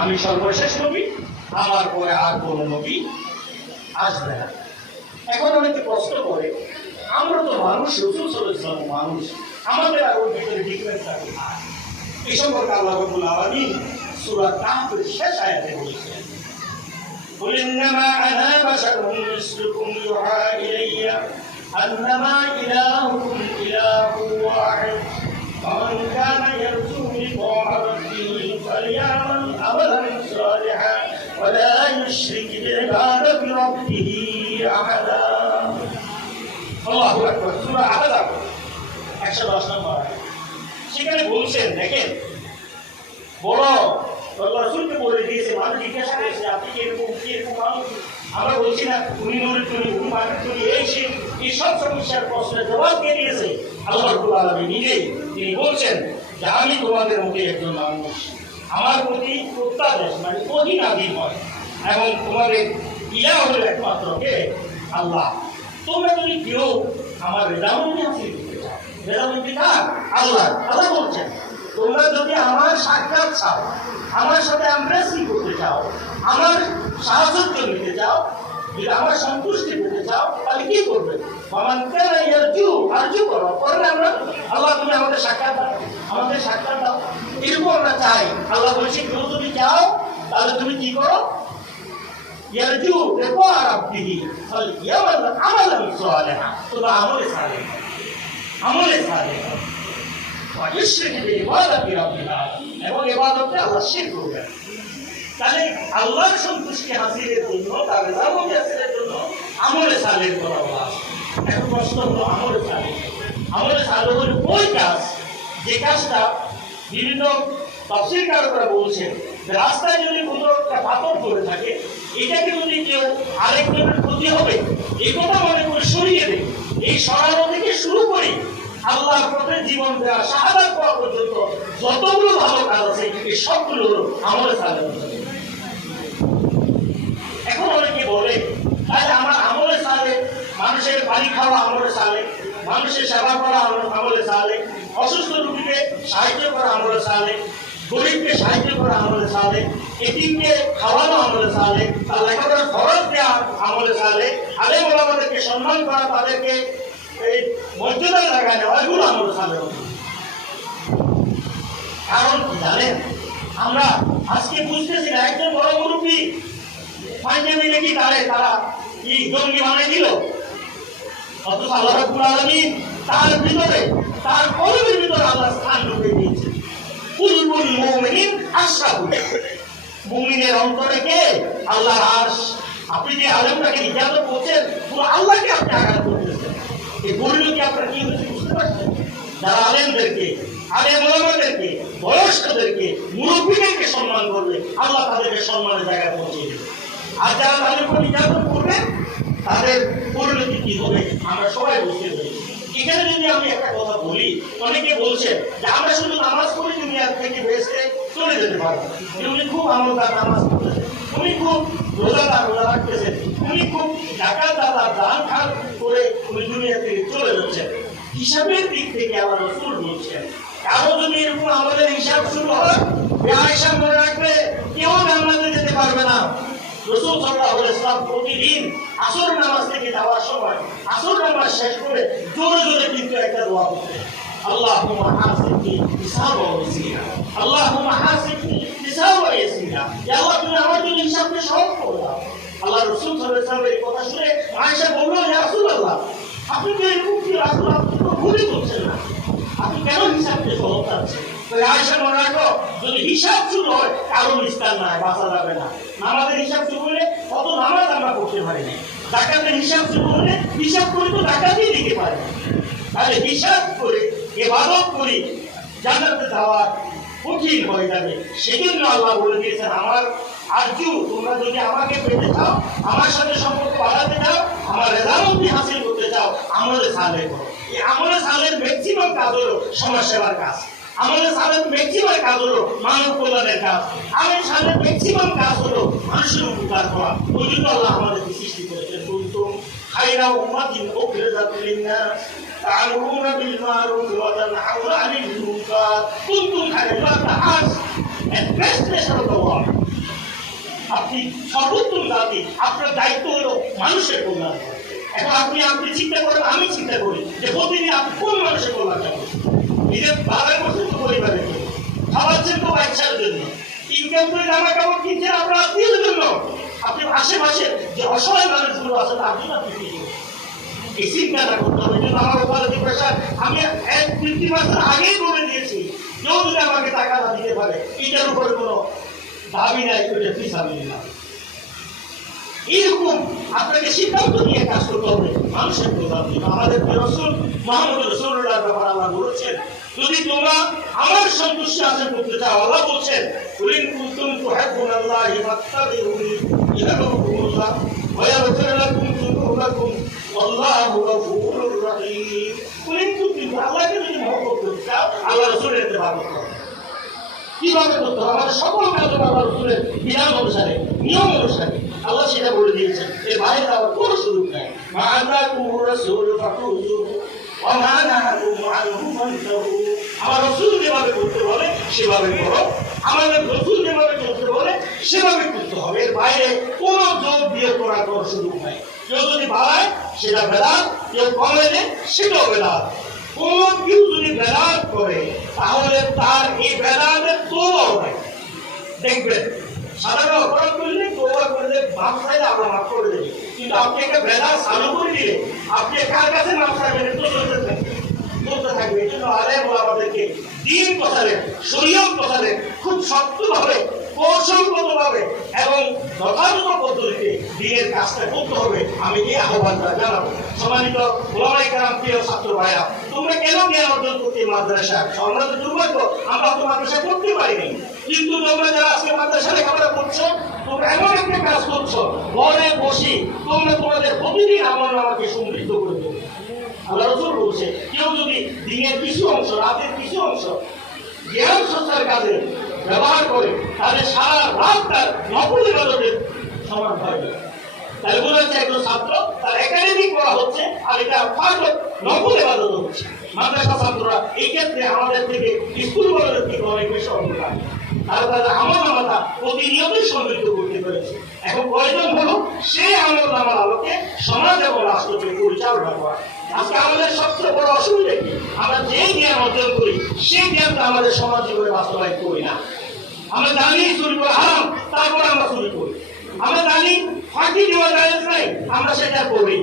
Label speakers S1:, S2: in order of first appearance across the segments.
S1: আমি সর্বশেষ নবী আমার পরে আর কোনো নবী আসবে না এখন অনেকে প্রশ্ন করে আমরা তো মানুষ রসুল সরেছিলাম মানুষ আমাদের আর ওর ভিতরে ডিফারেন্স আছে এই সম্পর্কে আল্লাহ রবুল আলমিন সুরা কাহফের শেষ আয়াতে বলেছেন قل إنما أنا بشر مثلكم يوحى إلي أنما إلهكم إله আলাদা একশো দশ নম্বর সেখানে বলছেন দেখেন বলো রসুলকে বলে দিয়েছে মানুষ জিজ্ঞাসা করেছে আপনি এরকম কি এরকম মানুষ আমরা বলছি না তুমি নুরের তুমি তুমি মাটির তুমি এই সে এই সব সমস্যার প্রশ্নের জবাব দিয়ে দিয়েছে আল্লাহ রবুল আলমী নিজে তিনি বলছেন যে আমি তোমাদের মুখে একজন মানুষ আমার প্রতি প্রত্যাদেশ মানে অধীন আধীন হয় এবং তোমাদের ইয়া হল একমাত্র কে আল্লাহ তোমরা যদি কেউ আমার রেজামন্দি হাসিল করতে চাও রেজামন্দি কার আল্লাহ আল্লাহ বলছেন, তোমরা যদি আমার সাক্ষাৎ চাও, আমার সাথে এমব্রেসিং করতে চাও, আমার সাহায্য নিতে চাও, যদি আমার সন্তুষ্টি পেতে চাও, তাহলে কি করবে? মামান কেন আরজু আরজু করো, করলে আমরা, আল্লাহ তুমি আমাদের সাক্ষাৎ দাও, আমাদের সাক্ষাৎ দাও। এরকম আমরা চাই। আল্লাহ বলছে, কেউ যদি চাও, তাহলে তুমি কি করো? ইয়ারজু দেখো আর আপনি তাহলে ইয়ামাল আমালান সালেহা তোমরা আমলে সালেহ আমলে সালেহ ويشرك بعبادة ربنا এবং ইবাদতে আল্লাহ শির করবেন তাহলে আল্লাহর সন্তুষ্টি হাসিলের জন্য তার রেজামতি হাসিলের জন্য আমলে সালের করা বলা আছে। এখন প্রশ্ন হলো আমলে সালে আমলে সালে হলো ওই কাজ যে কাজটা বিভিন্ন তফসিল কারকরা বলছেন যে রাস্তায় যদি কোনো একটা পাথর পড়ে থাকে, এটাকে যদি কেউ আরেকজনের ক্ষতি হবে এই কথা মনে করে সরিয়ে দেয় এই সরানো থেকে শুরু করে আল্লাহর পথে জীবন দেওয়া শাহাদাত পাওয়া পর্যন্ত যতগুলো ভালো কাজ আছে এই সবগুলো আমলে সালে এখন অনেকে বলে তাহলে আমার আমলে সালে মানুষের পানি খাওয়া আমলে সালে মানুষের সেবা করা আমলে সালে অসুস্থ রোগীকে সাহায্য করা আমলে সালে গরিবকে সাহায্য করা আমলে সালে এটিমকে খাওয়ানো আমলে সালে তার লেখাপড়ার খরচ দেওয়া আমলে সালে আলেম ওলামাদেরকে সম্মান করা তাদেরকে এই মর্যাদা জায়গায় নেওয়া এগুলো আমলে সালে কারণ জানেন? আমরা আজকে বুঝতেছি না, একজন বড় মুরব্বী পাঞ্জে মিলে কি তারে, তারা কি জঙ্গি বানিয়ে দিল? অথচ আল্লাহ রাব্বুল আলামিন তার ভিতরে, তার কলমের ভিতরে আল্লাহ স্থান ঢুকে দিয়েছে কুলুল মুমিনিন আশরাফু মুমিনের অন্তরে কে? আল্লাহর আশ আপনি যে আলেমটাকে ইজাজত করছেন, পুরো আল্লাহকে আপনি আঘাত করতেছেন এই পরিণতি আপনার কি হচ্ছে বুঝতে পারছেন? যারা আলেমদেরকে, আলেম ওলামাদেরকে, বয়স্কদেরকে, মুরব্বীদেরকে সম্মান করবে, আল্লাহ তাদেরকে সম্মানের জায়গায় পৌঁছে দেবে। আর যারা তাদের উপর নির্যাতন করবে, তাদের পরিণতি কি হবে? আমরা সবাই বুঝতে পেরেছি। এখানে যদি আমি একটা কথা বলি, অনেকে বলছে যে আমরা শুধু নামাজ পড়ে দুনিয়ার থেকে বেসে চলে যেতে পারব উনি খুব আমলদার নামাজ পড়তেছেন উনি খুব রোজাদার রোজা রাখতেছেন। উনি খুব জাকাত দাতা দান খান করে উনি দুনিয়া থেকে চলে যাচ্ছেন। হিসাবের দিক থেকে আমার রসুল বলছেন, কারও যদি এরকম আমাদের হিসাব শুরু হয় আয়সা মনে রাখবে, কেউ জান্নাতে যেতে পারবে না। রসুল সাল্লাহ ইসলাম প্রতিদিন আসর নামাজ থেকে যাওয়ার সময় আসর নামাজ শেষ করে জোরে জোরে কিন্তু একটা দোয়া করতে আল্লাহ হাসিবনি হিসাব হয়েছিলাম আল্লাহ হাসিবনি হিসাব হয়েছিলাম আল্লাহ, তুমি আমার জন্য হিসাবকে সহজ করে দাও। আল্লাহ রসুল সাল্লাহ ইসলামের কথা শুনে আয়সা বলল যে আসুল আল্লাহ আপনি তো এরকম কি রাসুল আপনি তো ভুলই করছেন না। আপনি কেন হিসাবকে সহজ চাচ্ছেন তাহলে মনে রাখো, যদি হিসাব হয়, কারও বাঁচা যাবে না। হিসাব কত করতে পারি হিসাব হলে হিসাব করে তো দিতে হিসাব করে করি, জান্নাতে যাওয়া কঠিন হয়ে যাবে। সেজন্য আল্লাহ বলে দিয়েছেন, আমার আরজু, তোমরা যদি আমাকে পেতে চাও, আমার সাথে সম্পর্ক বাড়াতে চাও, আমার রেজামন্দি হাসিল করতে চাও, আমলে সালে করো। সালের ম্যাক্সিমাম কাজ হলো সমাজ সেবার কাজ। আমাদের সালের ম্যাক্সিমাম কাজ হলো মানব কল্যাণের কাজ আমাদের সালের ম্যাক্সিমাম কাজ হলো মানুষের উপকার করা ওই জন্য আল্লাহ আমাদেরকে সৃষ্টি করেছেন কুনতুম খায়রা উম্মাতিন উখরিজাত লিন-নাস تعمرون بالمعروف وتنهون عن المنكر كنتم خير الناس and best nation of the world আপনি সর্বোত্তম জাতি আপনার দায়িত্ব হলো মানুষের কল্যাণ করা। এখন আপনি আপনি চিন্তা করেন আমি চিন্তা করি যে প্রতিদিন আপনি কোন মানুষের কল্যাণটা করছেন নিজের বাবার করছেন তো পরিবারের জন্য খাওয়াচ্ছেন তো বাচ্চার জন্য। ইনকাম করে জামা কাপড় কিনছেন আপনার আত্মীয়দের জন্য আপনি আশেপাশে যে অসহায় মানুষগুলো আছে তার জন্য আপনি এই করতে হবে আমার উপলব্ধি পেশার আমি এক তিন মাসের আগেই বলে দিয়েছি, কেউ যদি আমাকে টাকা না দিতে পারে, এটার উপরে কোনো দাবি নাই, ওইটা পিছাবি না। এইরকম আপনাকে সিদ্ধান্ত নিয়ে কাজ করতে হবে। মানুষের প্রধান আমাদের রসুল মোহাম্মদ রসুল্লাহ ব্যাপার আল্লাহ বলেছেন, যদি তোমরা আমার সন্তুষ্টি হাসিল করতে চাও, আল্লাহ বলছেন, কুলিন কুনতুম তুহিব্বুনাল্লাহি ফাত্তাবিউনি ইউহিব্বুকুমুল্লাহ ওয়া ইয়াগফির লাকুম যুনুবাকুম ওয়াল্লাহু গফুরুর রহিম। কুলিন কুনতুম, আল্লাহকে যদি মহব্বত করতে চাও, আল্লাহ রসুলের ইত্তেবা করতে কীভাবে করতে হবে? আমাদের সকল আল্লাহ রসুলের বিধান অনুসারে, নিয়ম অনুসারে আল্লাহ সেটা বলে দিয়েছেন এর বাইরে যাওয়ার কোনো সুযোগ নাই। মাআতা কুমুর রাসূল মা আমার বলে, সেভাবে বলে, সেভাবে হবে। এর কোনো যদি সেটা বেদাত, কেউ কমে সেটাও বেদাত। কোন কেউ যদি বেদাত করে, তাহলে তার এই বেদাতের তোলাও নাই দেখবেন সাধারণ অপরাধ করলে তোবা করলে মাফ চাইলে আমরা মাফ করে দেবে। কিন্তু আপনি একটা বেদাত চালু করে দিলে, আপনি কার কাছে মাফ চাইবেন? তো চলতে থাকবে। চলতে থাকবে। এই জন্য আলেম আমাদেরকে দিন কথালেন শরীয়ত কথালেন খুব শক্তভাবে কৌশলগতভাবে এবং যথাযথ পদ্ধতিতে দিনের কাজটা করতে হবে, আমি এই আহ্বানটা জানাব। সম্মানিত ওলামাই কারাম, প্রিয় ছাত্র ভাইয়া তোমরা কেন জ্ঞান অর্জন করতে মাদ্রাসা আমরা তো দুর্ভাগ্য, আমরা তো মাদ্রাসা করতে পারিনি। কিন্তু তোমরা যারা আজকে মাদ্রাসা লেখাপড়া করছ, তোমরা এমন একটা কাজ করছ, ঘরে বসে তোমরা তোমাদের প্রতিদিন আমার আমাকে সমৃদ্ধ করে দেবে আল্লাহ রসুল বলছে, কেউ যদি দিনের কিছু অংশ, রাতের কিছু অংশ জ্ঞান সঞ্চার কাজে ব্যবহার করে তাহলে সারা রাত তার নকল ইবাদতের সমান হয়। তাহলে বোঝা যাচ্ছে একজন ছাত্র তার একাডেমিক করা হচ্ছে আর এটা ফার্স্ট নকল ইবাদত হচ্ছে। মাদ্রাসা ছাত্ররা এই ক্ষেত্রে আমাদের থেকে স্কুল কলেজের থেকে অনেক বেশি তারা তাদের আমল নামাটা প্রতিনিয়তই সমৃদ্ধ করতে পেরেছে। এখন প্রয়োজন হলো সেই আমল নামার আলোকে সমাজ এবং রাষ্ট্রকে পরিচালনা আজকে আমাদের সবচেয়ে বড় অসুবিধা আমরা যে জ্ঞান অর্জন করি, সেই জ্ঞানটা আমাদের সমাজ জীবনে বাস্তবায়ন করি না। আমরা জানি চুরি করা তারপর আমরা চুরি আমরা জানি ফাঁকি দেওয়া যায় আমরা সেটা করি।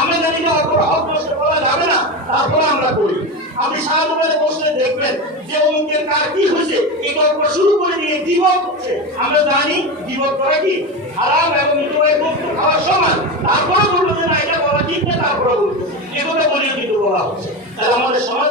S1: আমরা জানি না অপর হক নষ্ট করা যাবে না, তারপরে আমরা করি। আপনি সাহায্যে বসলে দেখবেন যে অমুকের কার কি হয়েছে এই গল্প শুরু করে দিয়ে জীবন হচ্ছে আমরা জানি জীবন করা কি? হারাম এবং ইসলামের বস্তু খাওয়ার সমান। তারপরে বলব যে না, এটা বলা ঠিক না তারপরে বলব। এগুলো বলিয়ে কিন্তু বলা হচ্ছে। তাহলে আমাদের সমাজ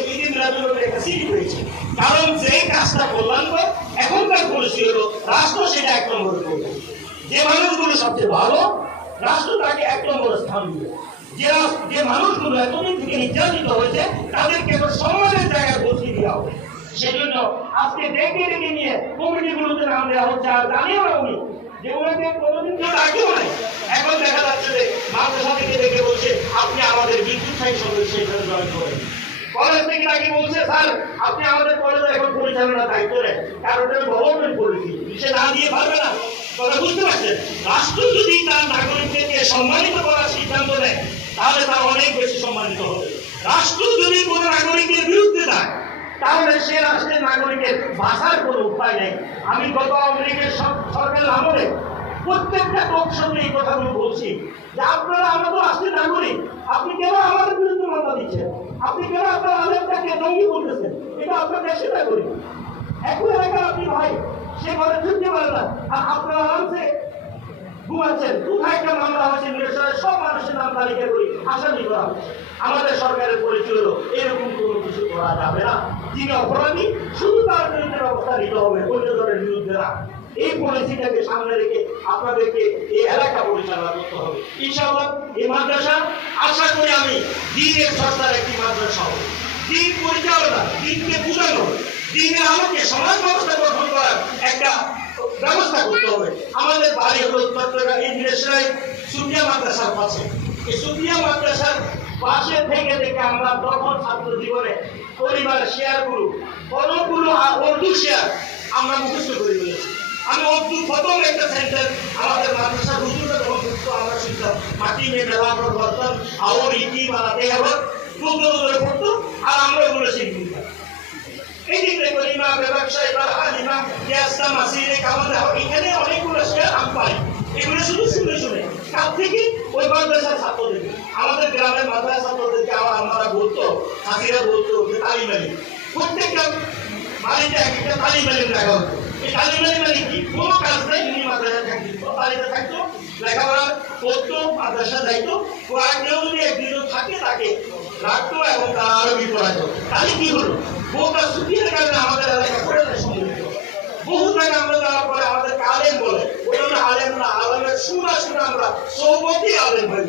S1: ঈদ মিলাদুলের একটা সিটি হয়েছে কারণ যে কাজটা কল্যাণকর এখনকার পলিসি হলো, রাষ্ট্র সেটা এক নম্বরে করবে। যে মানুষগুলো সবচেয়ে ভালো, রাষ্ট্র তাকে এক নম্বরে স্থান দিবে। যে মানুষগুলো এতদিন থেকে নির্যাতিত হয়েছে, তাদেরকে এবার সম্মানের জায়গায় বসিয়ে দেওয়া হবে। সেজন্য আজকে ডেকে ডেকে নিয়ে কমিটিগুলোতে নাম দেওয়া হচ্ছে, আর জানিও না যে ওনাকে কোনোদিন কেউ ডাকেও নাই। এখন দেখা যাচ্ছে যে মাদ্রাসা থেকে ডেকে বলছে আপনি আমাদের বিদ্যুৎ সাহি সদস্য হিসেবে জয়েন করেন। কলেজ বলছে আপনি আমাদের কলেজে এখন দায়িত্ব সে দিয়ে না। বুঝতে পারছেন? রাষ্ট্র যদি তার নাগরিকদেরকে সম্মানিত করার সিদ্ধান্ত নেয়, তাহলে তার অনেক বেশি সম্মানিত হবে। রাষ্ট্র যদি কোনো নাগরিকের বিরুদ্ধে যায়, তাহলে সে রাষ্ট্রের নাগরিকের বাঁচার কোনো উপায় নেই। আমি গত আওয়ামী সরকারের আমলে প্রত্যেকটা লোকসভা এই কথাগুলো বলছি যে আপনারা আমরা তো রাষ্ট্রের নাগরিক, আপনি কেন আমাদের বিরুদ্ধে মামলা দিচ্ছেন আপনি কেন আপনার আলেমটাকে জঙ্গি বলতেছেন? এটা আপনার দেশের নাগরিক। এখন এলাকার আপনি ভাই, সে ঘরে ঢুকতে পারে না। আর আপনারা আরামসে ঘুমাচ্ছেন। কোথায় একটা মামলা হয়েছে নিরসনের সব মানুষের নাম তালিকা করি, আসামি করা আমাদের সরকারের পরিচয় হলো এরকম কোনো কিছু করা যাবে না। যিনি অপরাধী, শুধু তার বিরুদ্ধে ব্যবস্থা নিতে হবে। অন্য দলের বিরুদ্ধে না। এই পলিসিটাকে সামনে রেখে আপনাদেরকে এই এলাকা পরিচালনা করতে হবে। ইনশাআল্লাহ এই মাদ্রাসা, আশা করি আমি দিনের সরকার একটি মাদ্রাসা হবে। দিন পরিচালনা, দিনকে বুঝানো, দিনের আলোকে সমাজ ব্যবস্থা গঠন করার একটা ব্যবস্থা করতে হবে। আমাদের বাড়ি হলো চট্টগ্রাম ইন্টারন্যাশনাল সুফিয়া মাদ্রাসার পাশে। এই সুফিয়া মাদ্রাসার পাশে থেকে থেকে আমরা তখন ছাত্র জীবনে পরিবার শেয়ারগুলো অনেকগুলো আর উর্দু শেয়ার আমরা মুখস্থ করে ফেলেছি আমি উর্দু প্রথম একটা সেন্টার আমাদের মাদ্রাসার হুজুরা যখন আমরা শিখতাম মাটি মে মেলা কর বর্তন আওর ইটি বানাতে হবে দুটো ধরে পড়তো, আর আমরা ওগুলো এই ব্যবসা এবার গ্যাসটা মাসিরে এখানে অনেকগুলো শেয়ার পাই এগুলো শুধু শুনে শুনে, কাল থেকে ওই মাদ্রাসার ছাত্রদের, আমাদের গ্রামের মাদ্রাসা ছাত্রদেরকে আমার আমরা বলতো, হাজিরা বলতো যে তালিম আলী প্রত্যেকটা বাড়িতে এক একটা তালিম আলী রাখা হতো। এই আলী মানে কি কোনো কাজ নাই উনি মাদ্রাসা থাকতো বাড়িতে থাকতো করতো মাদ্রাসা যাইতো কেউ যদি একদিন থাকে তাকে রাখতো এবং তারা আরবি পড়াতো তাহলে কি হলো? বউটা শুকিয়ে কারণে আমাদের এলাকা পড়ে যায় সম্মিলিত বহু জায়গায় আমরা যারা পরে আমাদের আলেম বলে ওটা জন্য আলেম না আলেমের সুরা শুনে আমরা সৌবতি আলেম হয়ে